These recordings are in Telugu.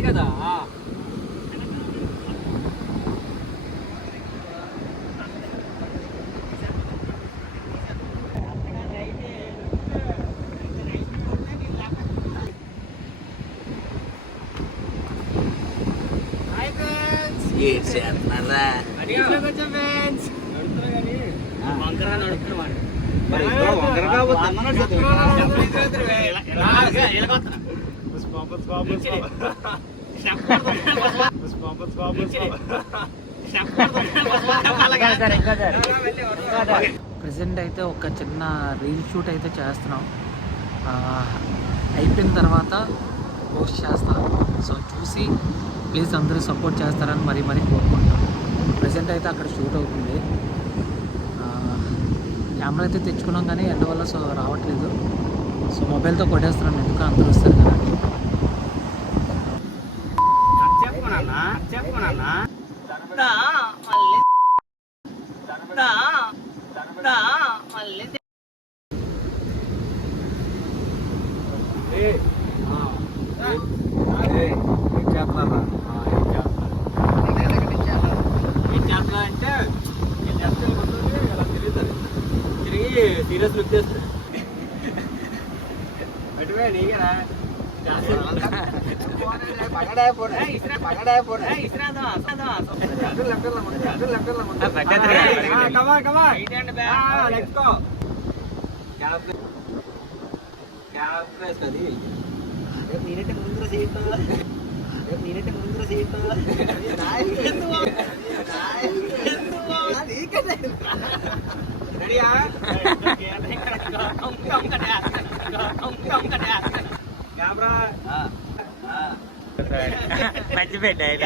ఇది కదా. ప్రెసెంట్ అయితే ఒక చిన్న రీల్ షూట్ అయితే చేస్తున్నాం. అయిపోయిన తర్వాత పోస్ట్ చేస్తాను. సో చూసి ప్లీజ్ అందరూ సపోర్ట్ చేస్తారని మరీ కోరుకుంటున్నాను. ప్రెసెంట్ అయితే అక్కడ షూట్ అవుతుంది. కెమెరా అయితే తెచ్చుకున్నాం కానీ ఎండ వల్ల సో రావట్లేదు. సో మొబైల్తో కొట్టేస్తున్నాను, ఎందుకు అందరూ వస్తారు కదా. అంటే తిరిగి సీరియస్ లుక్ చేస్తుంది. అటువే నీకేనా మీరంటే ముందు సీట్ రెడీయా? కెమెరా మంచి పెట్టాయి.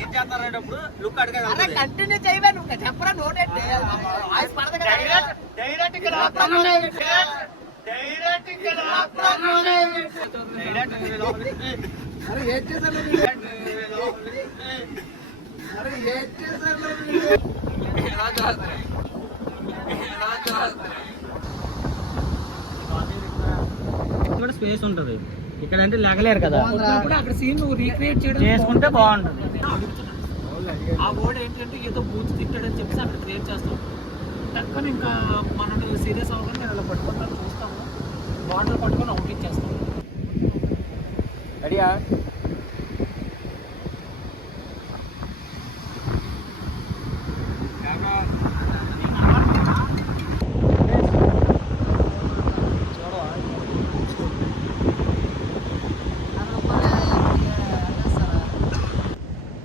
ఏం చేస్తారనేటప్పుడు లుక్ అడగ కంటిన్యూ చేయవే. నువ్వు చెప్పరా నోట్ స్పేస్ ఉంటుంది ఇక్కడ అంటే లేకలేరు కదా. అక్కడ సీన్ నువ్వు రీక్రియేట్ చేసుకుంటే బాగుంటుంది. ఆ వర్డ్ ఏంటంటే ఏదో బూత్ తిట్టాడని చెప్పేసి అక్కడ క్రియేట్ చేస్తాం. టక్కని ఇంకా మనం సీరియస్ అవ్వకుండా నేను అలా పట్టుకుంటాను, చూస్తాము, బాటిల్ పట్టుకొని అవుట్ ఇచ్చేస్తాం. రెడీయా?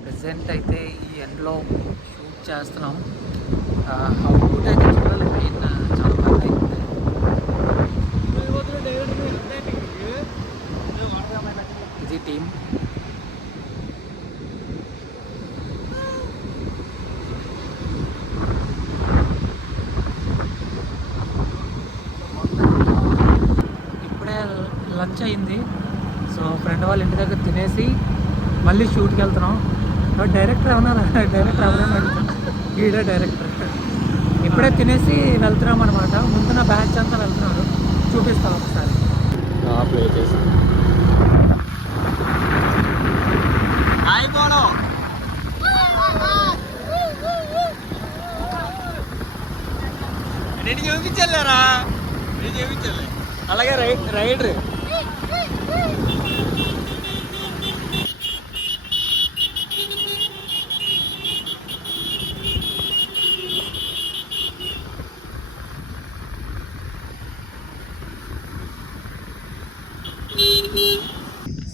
ప్రెసెంట్ అయితే ఈ ఎండ్లో షూట్ చేస్తున్నాం. అవుట్పుట్ అయితే చూడాలి. మెయిన్ చాలా బాగా అయింది. ఇది టీమ్. ఇప్పుడే లంచ్ అయింది. సో ఫ్రెండ్ వాళ్ళ ఇంటి దగ్గర తినేసి మళ్ళీ షూట్కి వెళ్తున్నాం. డైరెక్టర్ ఏమన్నా ఈడే డైరెక్టర్. ఇప్పుడే తినేసి వెళ్తున్నాం అనమాట. ముందు నా బ్యాచ్ అంతా వెళ్తున్నాడు, చూపిస్తాను ఒకసారి. ప్లే చేసి నేను చూపించలేరా? నేను చూపించలే. అలాగే రైడర్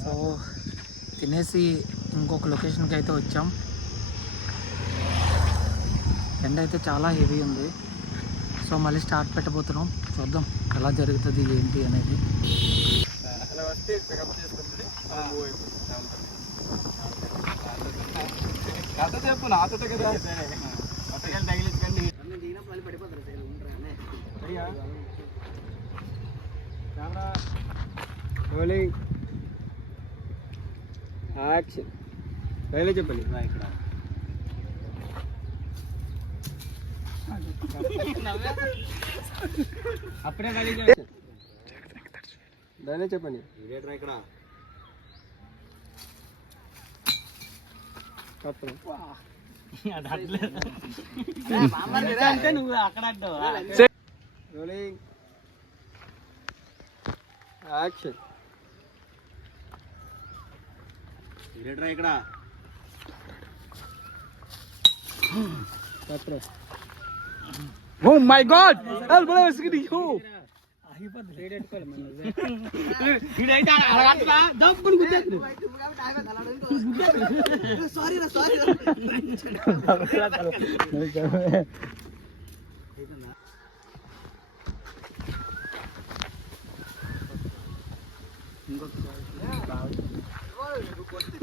సో తినేసి ఇంకొక లొకేషన్కి అయితే వచ్చాం. ఎండ అయితే చాలా హెవీ ఉంది. సో మళ్ళీ స్టార్ట్ పెట్టబోతున్నాం. చూద్దాం ఎలా జరుగుతుంది ఏంటి అనేది. చెప్పు నాతో కదా. Rolling action. డైలీ చెప్పండి. ఇక్కడ అప్పుడే దానే చెప్పండి. ఇక్కడ అంటే నువ్వు అక్కడ రోలింగ్ యాక్షన్. ఇక్కడ ఓ మై గాడ్ హెల్ బో స్కిడి హో ఇడైతే అడగట్లా దబ్బుని గుద్దేది. సారీ రా సారీ రా.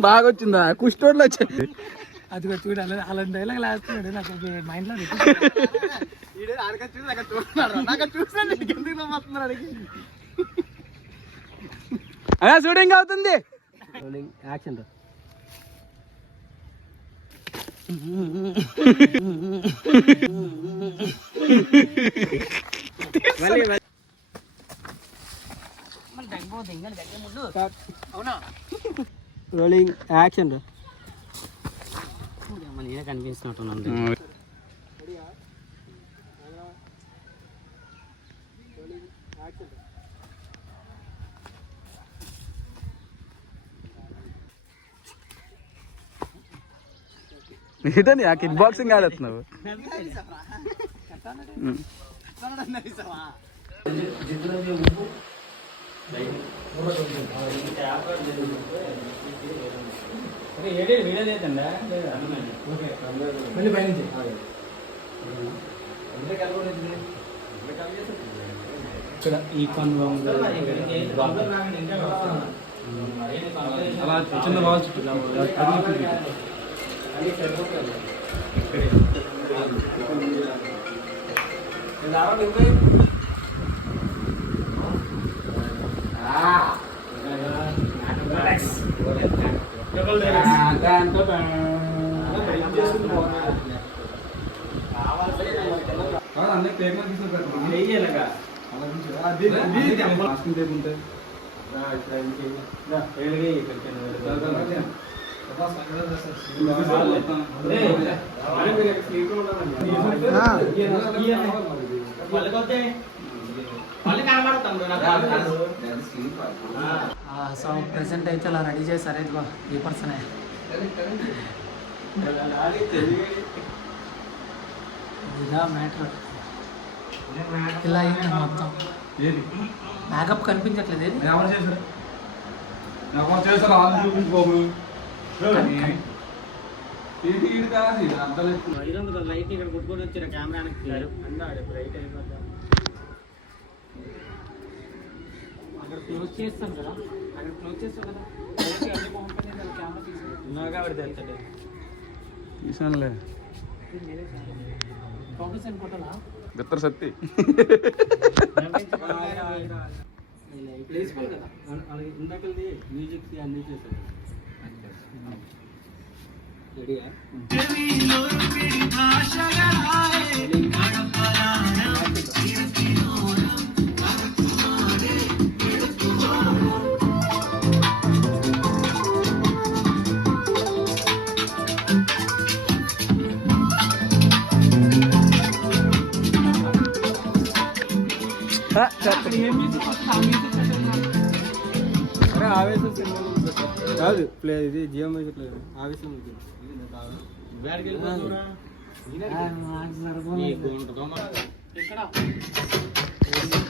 బాగా వచ్చిందా కుష్టోడ్లు వచ్చాయి. అది చూడు అలాంటి డైలాగ్ వేస్తున్నాడు నాకు మైండ్లో. అదే షూటింగ్ అవుతుంది. Action rolling action. నేనే కనిపిస్తున్నట్టున్నాను. ఏంటని ఆ కిక్ బాక్సింగ్ ఆడుతున్నావు. మళ్ళీ పైనుంచి ఇక్కడ ఈ పనులు అలా చిన్న బాల్ చుట్టూ సో ప్రెసెంట్ అయితే అలా రెడీ చేశారు. ఇదిగో ఈ పర్సనే. ఇదా మ్యాటర్. ఇలా అయింది మొత్తం. మేకప్ కనిపించట్లేదు. లైట్ ఇక్కడ కొట్టుకొని వచ్చిన కెమెరా అక్కడ క్లోజ్ చేస్తాం కదా. అక్కడ క్లోజ్ చేస్తాం కదా. తీసానులే ఫోకస్ అనుకుంటా బిత్తర సత్తి. ఇందాకది మ్యూజిక్ అన్ని చేశారు. రెడీయా? ఆవేశం సినిమాలో కాదు ప్లే ఇది జియో మ్యూజిక్ ప్లే ఆవేశం ఇక్కడ